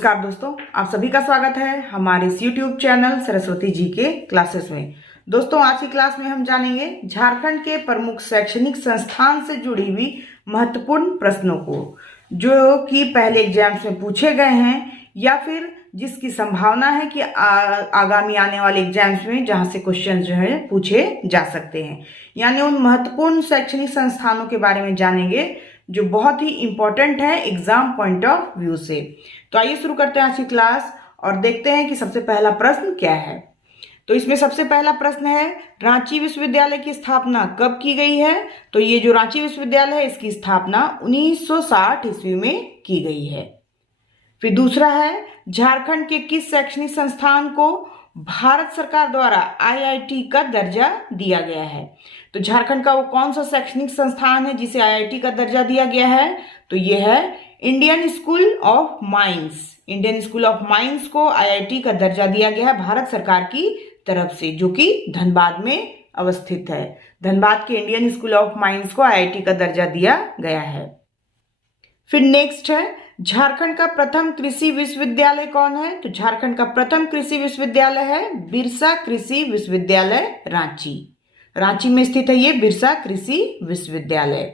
नमस्कार दोस्तों, आप सभी का स्वागत है हमारे इस YouTube चैनल सरस्वती जी के क्लासेस में। दोस्तों, आज की क्लास में हम जानेंगे झारखंड के प्रमुख शैक्षणिक संस्थान से जुड़ी हुई महत्वपूर्ण प्रश्नों को, जो कि पहले एग्जाम्स में पूछे गए हैं या फिर जिसकी संभावना है कि आगामी आने वाले एग्जाम्स में जहां से क्वेश्चन जो है पूछे जा सकते हैं। यानी उन महत्वपूर्ण शैक्षणिक संस्थानों के बारे में जानेंगे जो बहुत ही इंपॉर्टेंट है एग्जाम पॉइंट ऑफ व्यू से। तो आइए शुरू करते हैं आज की क्लास और देखते हैं कि सबसे पहला प्रश्न क्या है। तो इसमें सबसे पहला प्रश्न है, रांची विश्वविद्यालय की स्थापना कब की गई है? तो ये जो रांची विश्वविद्यालय है इसकी स्थापना 1960 ईस्वी में की गई है। फिर दूसरा है, झारखंड के किस शैक्षणिक संस्थान को भारत सरकार द्वारा आईआईटी का दर्जा दिया गया है? तो झारखंड का वो कौन सा शैक्षणिक संस्थान है जिसे आईआईटी का दर्जा दिया गया है? तो ये है Indian school of mines. Indian school of mines को आईआईटी का दर्जा दिया गया है भारत सरकार की तरफ से, जो कि धनबाद में अवस्थित है। धनबाद के इंडियन स्कूल ऑफ माइंस को आईआईटी का दर्जा दिया गया है। फिर नेक्स्ट है, झारखंड का प्रथम कृषि विश्वविद्यालय कौन है? तो झारखंड का प्रथम कृषि विश्वविद्यालय है बिरसा कृषि विश्वविद्यालय रांची। रांची में स्थित है ये बिरसा कृषि विश्वविद्यालय।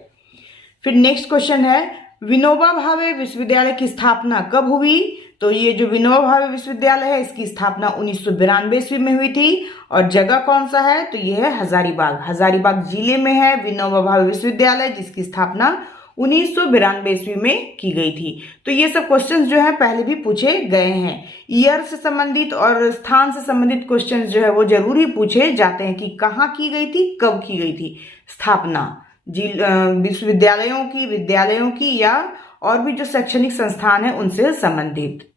फिर नेक्स्ट क्वेश्चन है, विनोबा भावे विश्वविद्यालय की स्थापना कब हुई? तो ये जो विनोबा भावे विश्वविद्यालय है इसकी स्थापना 1992 ईस्वी में हुई थी। और जगह कौन सा है? तो ये है हजारीबाग। हजारीबाग जिले में है विनोबा भावे विश्वविद्यालय, जिसकी स्थापना 1992 ईस्वी में की गई थी। तो ये सब क्वेश्चंस जो है पहले भी पूछे गए हैं। ईयर से संबंधित और स्थान से संबंधित क्वेश्चंस जो है वो जरूर ही पूछे जाते हैं कि कहाँ की गई थी, कब की गई थी स्थापना विश्वविद्यालयों की, विद्यालयों की या और भी जो शैक्षणिक संस्थान है उनसे संबंधित।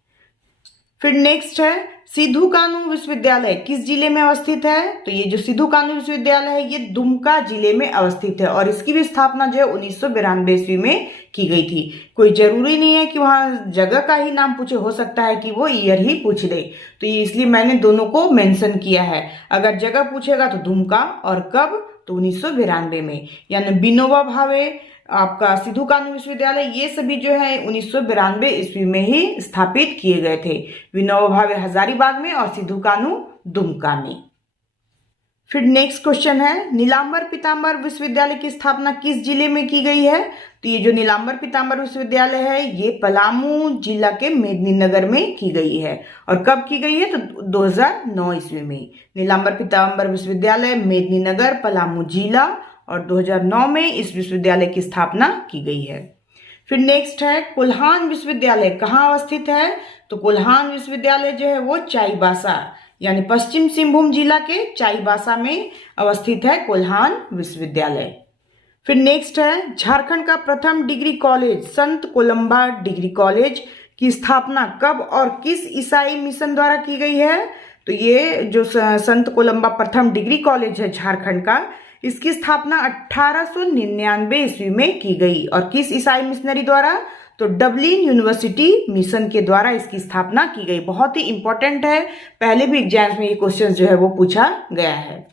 फिर नेक्स्ट है, सिद्धू कानू विश्वविद्यालय किस जिले में अवस्थित है? तो ये जो सिद्धू कानू विश्वविद्यालय है ये दुमका जिले में अवस्थित है और इसकी भी स्थापना जो है 1992 ईस्वी में की गई थी। कोई जरूरी नहीं है कि वहां जगह का ही नाम पूछे, हो सकता है कि वो ईयर ही पूछ ले। तो ये इसलिए मैंने दोनों को मेंशन किया है। अगर जगह पूछेगा तो दुमका, और कब? तो 1992 में। यानी विनोबा भावे, आपका सिद्धू कानू विश्वविद्यालय, ये सभी जो है 1992 ईस्वी में ही स्थापित किए गए थे। विनोबा भावे हजारीबाग में और सिद्धू कानू दुमका में। फिर नेक्स्ट क्वेश्चन है, नीलांबर पीतांबर विश्वविद्यालय की स्थापना किस जिले में की गई है? तो ये जो नीलांबर पीतांबर विश्वविद्यालय है ये पलामू जिला के मेदिनीनगर में की गई है। और कब की गई है? तो 2009 ईस्वी में। नीलांबर पीतांबर विश्वविद्यालय मेदिनीनगर पलामू जिला, और 2009 में इस विश्वविद्यालय की स्थापना की गई है। फिर नेक्स्ट है, कोल्हान विश्वविद्यालय कहाँ अवस्थित है? तो कोल्हान विश्वविद्यालय जो है वो चाईबासा यानी पश्चिम सिंहभूम जिला के चाईबासा में अवस्थित है कोल्हान विश्वविद्यालय। फिर नेक्स्ट है, झारखंड का प्रथम डिग्री कॉलेज संत कोलंबा डिग्री कॉलेज की स्थापना कब और किस ईसाई मिशन द्वारा की गई है? तो ये जो संत कोलंबा प्रथम डिग्री कॉलेज है झारखंड का, इसकी स्थापना 1899 ईस्वी में की गई। और किस ईसाई मिशनरी द्वारा? तो डबलिन यूनिवर्सिटी मिशन के द्वारा इसकी स्थापना की गई। बहुत ही इंपॉर्टेंट है, पहले भी एग्जाम्स में ये क्वेश्चन जो है वो पूछा गया है।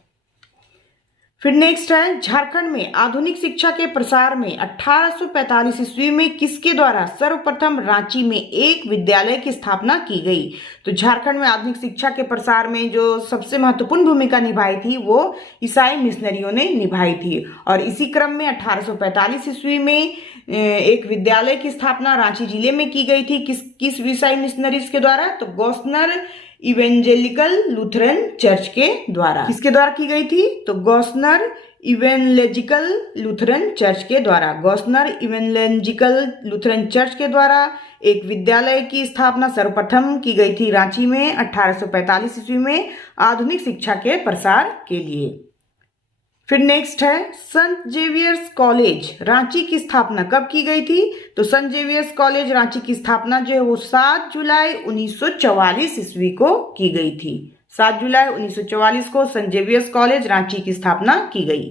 फिर नेक्स्ट है, झारखंड में आधुनिक शिक्षा के प्रसार में 1845 ईस्वी में किसके द्वारा सर्वप्रथम रांची में एक विद्यालय की स्थापना की गई? तो झारखंड में आधुनिक शिक्षा के प्रसार में जो सबसे महत्वपूर्ण भूमिका निभाई थी वो ईसाई मिशनरियों ने निभाई थी। और इसी क्रम में 1845 ईस्वी में एक विद्यालय की स्थापना रांची जिले में की गई थी। किस ईसाई मिशनरीज के द्वारा? तो गॉस्नर इवेंजेलिकल लूथरन चर्च के द्वारा। किसके द्वारा की गई थी? तो गॉस्नर इवेंजेलिकल लूथरन चर्च के द्वारा। गॉस्नर इवेंजेलिकल लूथरन चर्च के द्वारा एक विद्यालय की स्थापना सर्वप्रथम की गई थी रांची में 1845 ईस्वी में आधुनिक शिक्षा के प्रसार के लिए। फिर नेक्स्ट है, संत जेवियर्स कॉलेज रांची की स्थापना कब की गई थी? तो संत जेवियर्स कॉलेज रांची की स्थापना जो है वो 7 जुलाई 1944 ईस्वी को की गई थी। 7 जुलाई 1944 को संत जेवियर्स कॉलेज रांची की स्थापना की गई।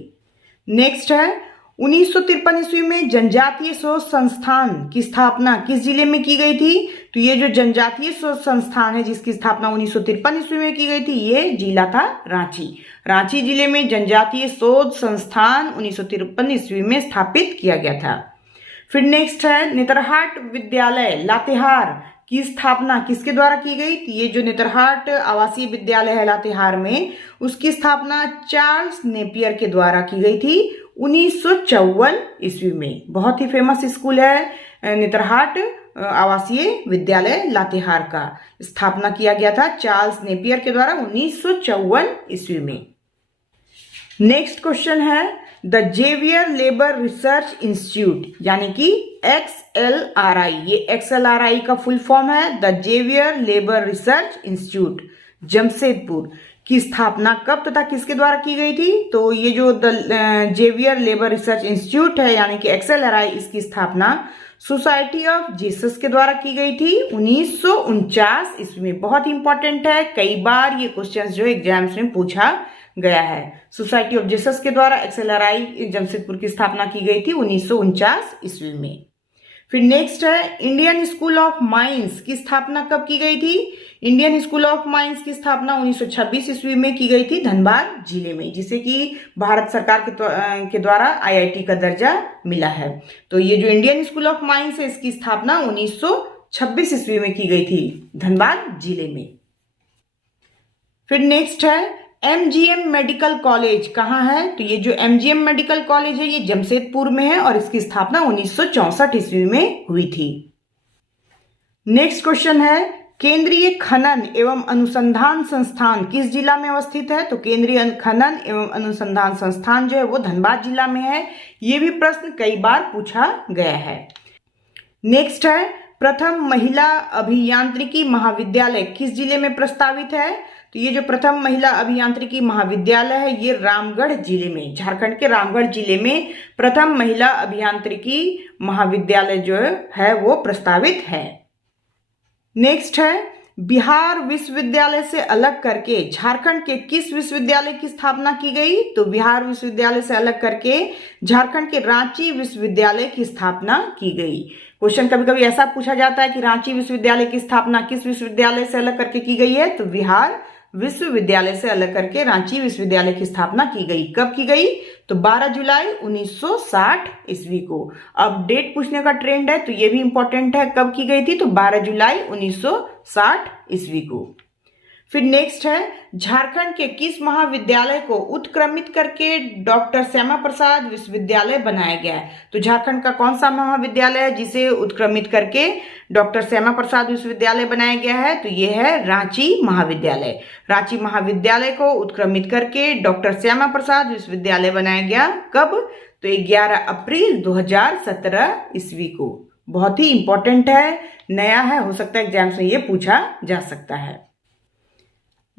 नेक्स्ट है, 1953 ईस्वी में जनजातीय शोध संस्थान की स्थापना किस जिले में की गई थी? तो ये जो जनजातीय शोध संस्थान है जिसकी स्थापना 1953 ईस्वी में की गई थी, ये जिला था रांची। रांची जिले में जनजातीय शोध संस्थान 1953 ईस्वी में स्थापित किया गया था। फिर नेक्स्ट है, नेतरहाट विद्यालय लातेहार की स्थापना किसके द्वारा की गई? तो ये जो नेतरहाट आवासीय विद्यालय है लातेहार में, उसकी स्थापना चार्ल्स नेपियर के द्वारा की गई थी 1954 ईस्वी में। बहुत ही फेमस स्कूल है नेतरहाट आवासीय विद्यालय लातेहार का। स्थापना किया गया था चार्ल्स नेपियर के द्वारा 1954 ईस्वी में। नेक्स्ट क्वेश्चन है the Xavier Labour Research Institute यानी कि XLRI, ये XLRI का फुल फॉर्म है the Xavier Labour Research Institute, Jamshedpur की स्थापना कब तथा किसके द्वारा की गई थी? तो ये जो the Xavier Labour Research Institute है यानी कि XLRI, इसकी स्थापना सोसाइटी ऑफ जीसस के द्वारा की गई थी 1949 ईस्वी में। बहुत इंपॉर्टेंट है, कई बार ये क्वेश्चंस जो एग्जाम्स में पूछा गया है। सोसाइटी ऑफ जीसस के द्वारा XLRI जमशेदपुर की स्थापना की गई थी 1949 ईस्वी में। फिर नेक्स्ट है इंडियन स्कूल ऑफ माइंस की स्थापना कब की गई थी? इंडियन स्कूल ऑफ माइंस की स्थापना 1926 ईस्वी में की गई थी धनबाद जिले में, जिसे कि भारत सरकार के द्वारा IIT का दर्जा मिला है। तो ये जो इंडियन स्कूल ऑफ माइंस है, इसकी स्थापना 1926 ईस्वी में की गई थी धनबाद जिले में। फिर नेक्स्ट है MGM मेडिकल कॉलेज कहाँ है? तो ये जो MGM मेडिकल कॉलेज है ये जमशेदपुर में है और इसकी स्थापना 1964 ईस्वी में हुई थी। नेक्स्ट क्वेश्चन है केंद्रीय खनन एवं अनुसंधान संस्थान किस जिला में अवस्थित है? तो केंद्रीय खनन एवं अनुसंधान संस्थान जो है वो धनबाद जिला में है। ये भी प्रश्न कई बार पूछा गया है। नेक्स्ट है प्रथम महिला अभियांत्रिकी महाविद्यालय किस जिले में प्रस्तावित है? तो ये जो प्रथम महिला अभियांत्रिकी महाविद्यालय है ये रामगढ़ जिले में, झारखंड के रामगढ़ जिले में प्रथम महिला अभियांत्रिकी महाविद्यालय जो है वो प्रस्तावित है। नेक्स्ट है बिहार विश्वविद्यालय से अलग करके झारखंड के किस विश्वविद्यालय की स्थापना की गई? तो बिहार विश्वविद्यालय से अलग करके झारखंड के रांची विश्वविद्यालय की स्थापना की गई। क्वेश्चन कभी कभी ऐसा पूछा जाता है कि रांची विश्वविद्यालय की स्थापना किस विश्वविद्यालय से अलग करके की गई है? तो बिहार विश्वविद्यालय से अलग करके रांची विश्वविद्यालय की स्थापना की गई। कब की गई? तो 12 जुलाई 1960 ईस्वी को। अब डेट पूछने का ट्रेंड है तो ये भी इंपॉर्टेंट है, कब की गई थी? तो 12 जुलाई 1960 ईस्वी को। फिर नेक्स्ट है झारखंड के किस महाविद्यालय को उत्क्रमित करके डॉक्टर श्यामा प्रसाद विश्वविद्यालय बनाया गया है? तो झारखंड का कौन सा महाविद्यालय है जिसे उत्क्रमित करके डॉक्टर श्यामा प्रसाद विश्वविद्यालय बनाया गया है? तो ये है रांची महाविद्यालय। रांची महाविद्यालय को उत्क्रमित करके डॉक्टर श्यामा प्रसाद विश्वविद्यालय बनाया गया। कब? तो 11 अप्रैल 2017 ईस्वी को। बहुत ही इंपॉर्टेंट है, नया है, हो सकता है एग्जाम्स में ये पूछा जा सकता है।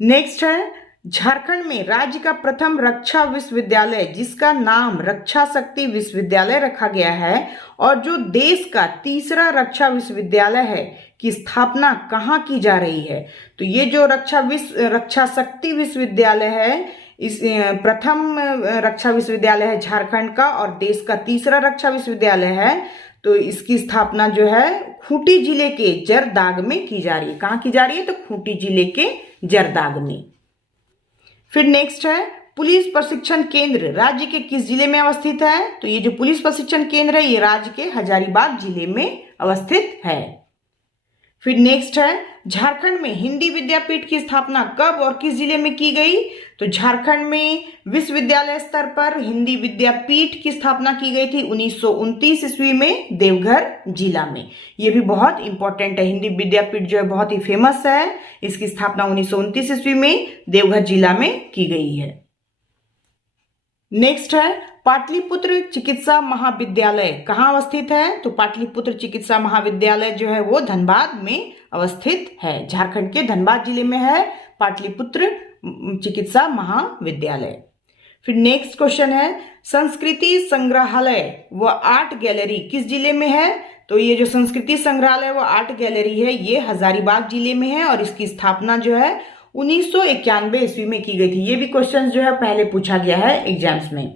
नेक्स्ट है झारखंड में राज्य का प्रथम रक्षा विश्वविद्यालय जिसका नाम रक्षा शक्ति विश्वविद्यालय रखा गया है और जो देश का तीसरा रक्षा विश्वविद्यालय है की स्थापना कहाँ की जा रही है? तो ये जो रक्षा शक्ति विश्वविद्यालय है, इस प्रथम रक्षा विश्वविद्यालय है झारखंड का और देश का तीसरा रक्षा विश्वविद्यालय है। तो इसकी स्थापना जो है खूंटी जिले के जरदाग में की जा रही है। कहाँ की जा रही है? तो खूंटी जिले के जरदाग में। फिर नेक्स्ट है पुलिस प्रशिक्षण केंद्र राज्य के किस जिले में अवस्थित है? तो ये जो पुलिस प्रशिक्षण केंद्र है ये राज्य के हजारीबाग जिले में अवस्थित है। फिर नेक्स्ट है झारखंड में हिंदी विद्यापीठ की स्थापना कब और किस जिले में की गई? तो झारखंड में विश्वविद्यालय स्तर पर हिंदी विद्यापीठ की स्थापना की गई थी 1929 ईस्वी में देवघर जिला में। ये भी बहुत इंपॉर्टेंट है, हिंदी विद्यापीठ जो है बहुत ही फेमस है। इसकी स्थापना 1929 ईस्वी में देवघर जिला में की गई है। नेक्स्ट है पाटलिपुत्र चिकित्सा महाविद्यालय कहाँ अवस्थित है? तो पाटलिपुत्र चिकित्सा महाविद्यालय जो है वो धनबाद में अवस्थित है। झारखंड के धनबाद जिले में है पाटलिपुत्र चिकित्सा महाविद्यालय। फिर नेक्स्ट क्वेश्चन है संस्कृति संग्रहालय व आर्ट गैलरी किस जिले में है? तो ये जो संस्कृति संग्रहालय व आर्ट गैलरी है ये हजारीबाग जिले में है और इसकी स्थापना जो है 1991 ईस्वी में की गई थी। ये भी क्वेश्चन जो है पहले पूछा गया है एग्जाम्स में।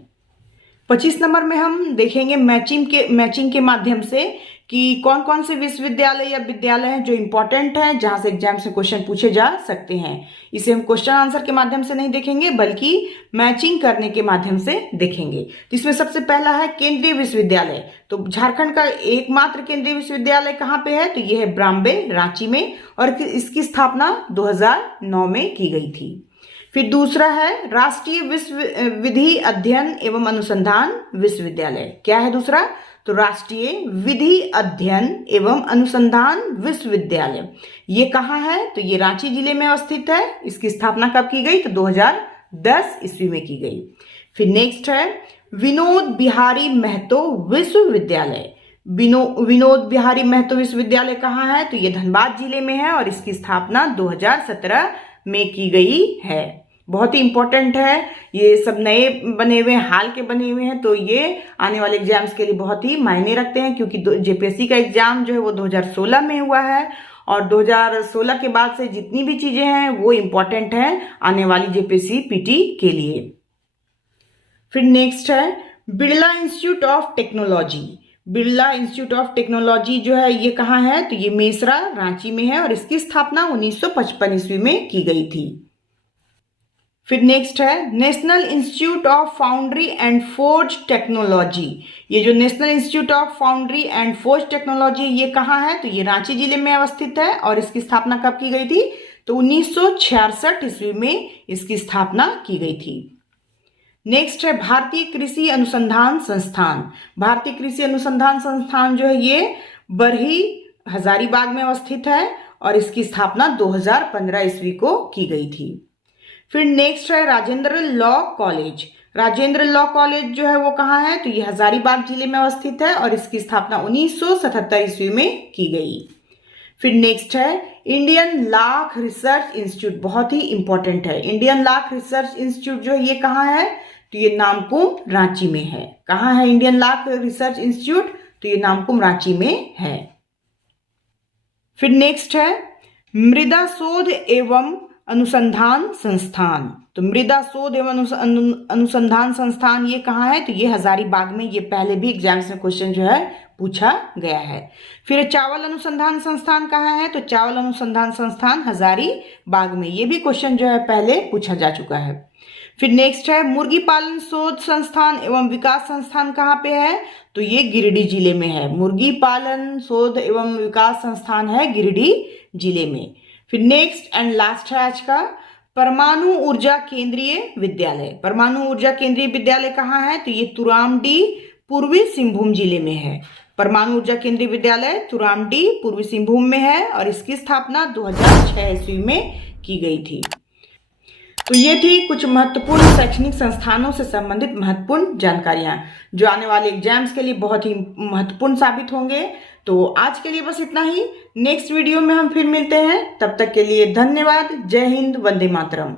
25 नंबर में हम देखेंगे मैचिंग के माध्यम से कि कौन कौन से विश्वविद्यालय या विद्यालय हैं जो इंपॉर्टेंट हैं, जहां से एग्जाम्स में क्वेश्चन पूछे जा सकते हैं। इसे हम क्वेश्चन आंसर के माध्यम से नहीं देखेंगे बल्कि मैचिंग करने के माध्यम से देखेंगे। तो इसमें सबसे पहला है केंद्रीय विश्वविद्यालय। तो झारखंड का एकमात्र केंद्रीय विश्वविद्यालय कहाँ पे है? तो यह है ब्राम्बे, रांची में, और इसकी स्थापना 2009 में की गई थी। फिर दूसरा है राष्ट्रीय विधि अध्ययन एवं अनुसंधान विश्वविद्यालय। क्या है दूसरा? तो राष्ट्रीय विधि अध्ययन एवं अनुसंधान विश्वविद्यालय। ये कहाँ है? तो ये रांची जिले में अवस्थित है। इसकी स्थापना कब की गई? तो 2010 ईस्वी में की गई। फिर नेक्स्ट है विनोद बिहारी महतो विश्वविद्यालय। विनोद बिहारी महतो विश्वविद्यालय कहाँ है? तो ये धनबाद जिले में है और इसकी स्थापना 2017 में की गई है। बहुत ही इंपॉर्टेंट है, ये सब नए बने हुए हैं, हाल के बने हुए हैं, तो ये आने वाले एग्जाम्स के लिए बहुत ही मायने रखते हैं, क्योंकि जेपीएससी का एग्जाम जो है वो 2016 में हुआ है और 2016 के बाद से जितनी भी चीजें हैं वो इंपॉर्टेंट हैं आने वाली जेपीएससी पीटी के लिए। फिर नेक्स्ट है Birla institute of technology. Birla institute of technology जो है ये कहाँ है? तो ये मेसरा, रांची में है और इसकी स्थापना 1955 ईस्वी में की गई थी। फिर नेक्स्ट है national institute of foundry and forge technology. ये जो national institute of foundry and forge technology ये कहाँ है? तो ये रांची जिले में अवस्थित है और इसकी स्थापना कब की गई थी? तो 1966 ईस्वी में इसकी स्थापना की गई थी। नेक्स्ट है भारतीय कृषि अनुसंधान संस्थान। भारतीय कृषि अनुसंधान संस्थान जो है ये बरही, हजारीबाग में अवस्थित है और इसकी स्थापना 2015 ईस्वी को की गई थी। फिर नेक्स्ट है Rajendra law college. Rajendra law college जो है वो कहाँ है? तो ये हजारीबाग जिले में अवस्थित है और इसकी स्थापना 1977 ईस्वी में की गई। फिर नेक्स्ट है इंडियन लाख रिसर्च इंस्टीट्यूट। बहुत ही इंपॉर्टेंट है। इंडियन लाख रिसर्च इंस्टीट्यूट जो है ये कहाँ है? तो ये नामकुम, रांची में है। कहाँ है इंडियन लाख रिसर्च इंस्टीट्यूट? तो ये नामकुम, रांची में है। फिर नेक्स्ट है मृदा शोध एवं अनुसंधान संस्थान। तो मृदा शोध एवं अनुसंधान संस्थान ये कहाँ है? तो ये हजारीबाग में। ये पहले भी एग्जाम्स में क्वेश्चन जो है पूछा गया है। फिर चावल अनुसंधान संस्थान कहाँ है? तो चावल अनुसंधान संस्थान हजारीबाग में। ये भी क्वेश्चन जो है पहले पूछा जा चुका है। फिर नेक्स्ट है मुर्गी पालन शोध संस्थान एवं विकास संस्थान कहाँ पे है? तो ये गिरिडीह जिले में है। मुर्गी पालन शोध एवं विकास संस्थान है गिरिडीह जिले में। फिर नेक्स्ट एंड लास्ट है आज का परमाणु ऊर्जा केंद्रीय विद्यालय। परमाणु ऊर्जा केंद्रीय विद्यालय कहाँ है? तो ये तुरामडी, पूर्वी सिंहभूम जिले में है। परमाणु ऊर्जा केंद्रीय विद्यालय तुरामडी, पूर्वी सिंहभूम में है और इसकी स्थापना 2006 ईस्वी में की गई थी। तो ये थी कुछ महत्वपूर्ण शैक्षणिक संस्थानों से संबंधित महत्वपूर्ण जानकारियां जो आने वाले एग्जाम्स के लिए बहुत ही महत्वपूर्ण साबित होंगे। तो आज के लिए बस इतना ही। नेक्स्ट वीडियो में हम फिर मिलते हैं। तब तक के लिए धन्यवाद। जय हिंद, वंदे मातरम।